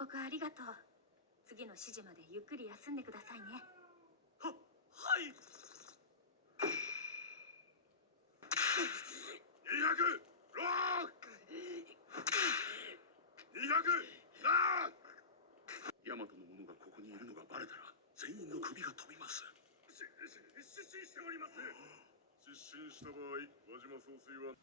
告ありがとう。次の指示までゆっくり休んでくださいね。はい。200ローク200ラーク。ヤマトの者がここにいるのがバレたら全員の首が飛びます。失神しております。失神した場合、輪島総帥は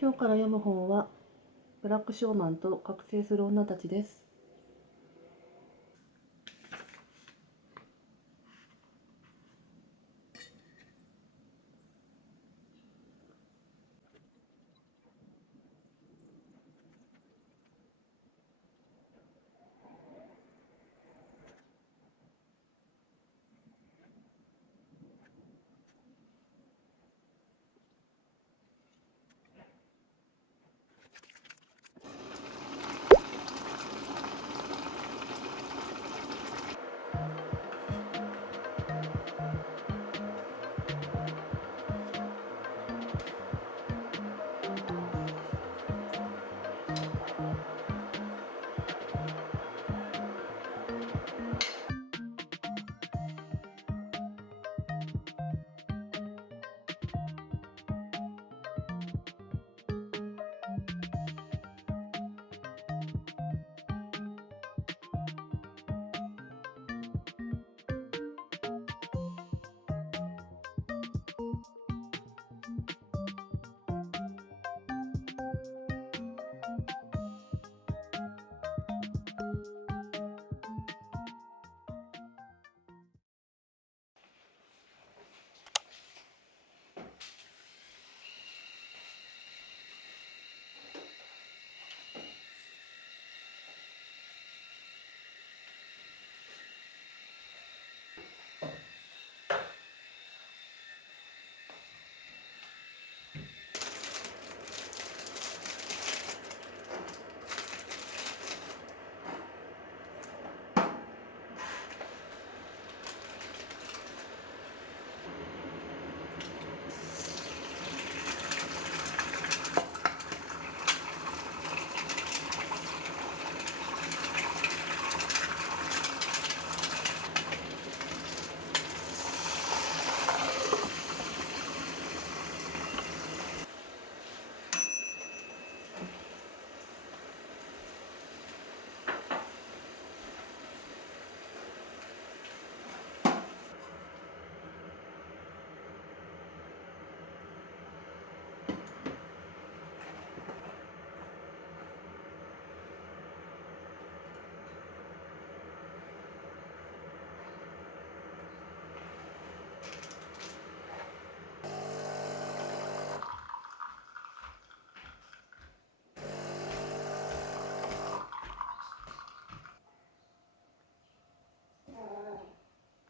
今日から読む本はブラックショーマンと覚醒する女たちです。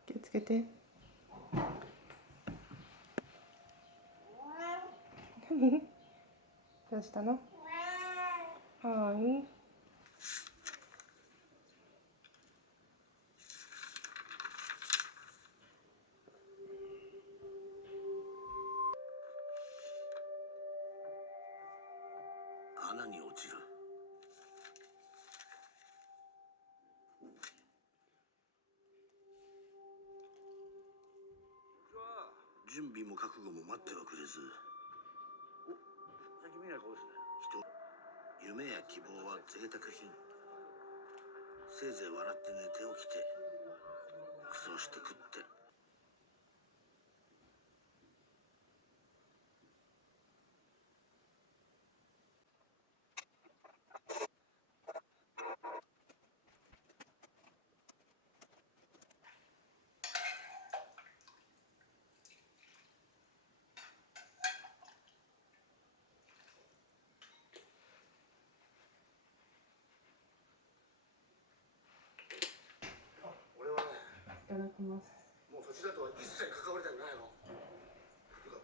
気をつけて。何？どうしたの？はい。穴に落ちる。準備も覚悟も待ってはくれず、先見ない顔ですね。夢や希望は贅沢品。せいぜい笑って寝て起きてクソして食って。俺はね、いただきます。もうそちらとは一切関わりたくないの。てか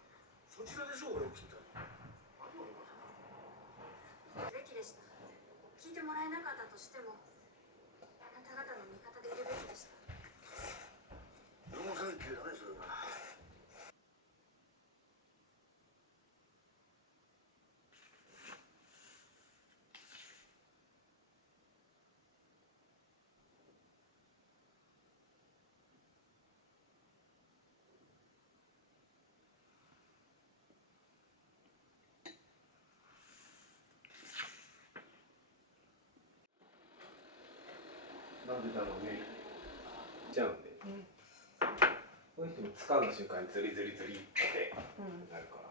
そちらでしょ俺を切ったの。べきでした。聞いてもらえなかったとしても、あなた方の味方でいるべきでした。ノーサンキューだねそれは。なんでだろうね。ちゃうんで。この人も掴んだ瞬間にズリズリズリってなるから。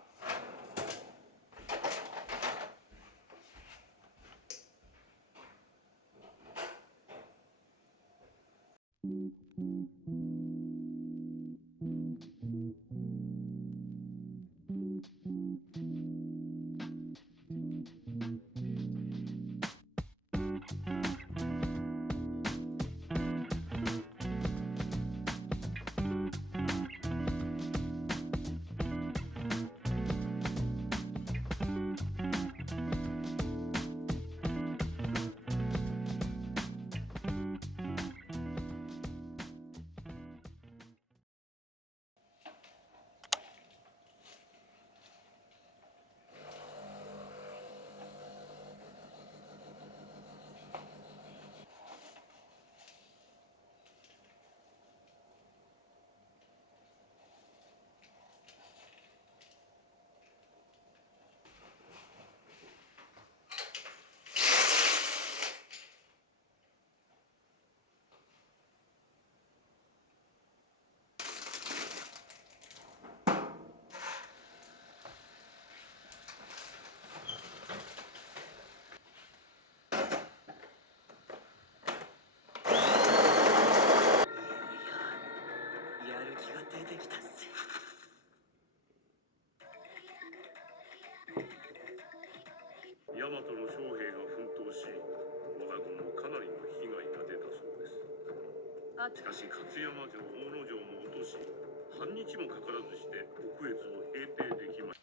やる気が出てきたっす。ヤマトの将兵が奮闘し、織田軍もかなりの被害が出たそうです。しかし勝山城、大野城も落とし、半日もかからずして奥越を平定できました。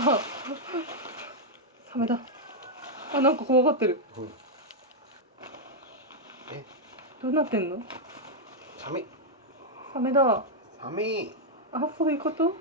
あ、サメだ。あ、なんか怖がってる。え、どうなってんの？サメ。サメだ。サメ。あ、そういうこと？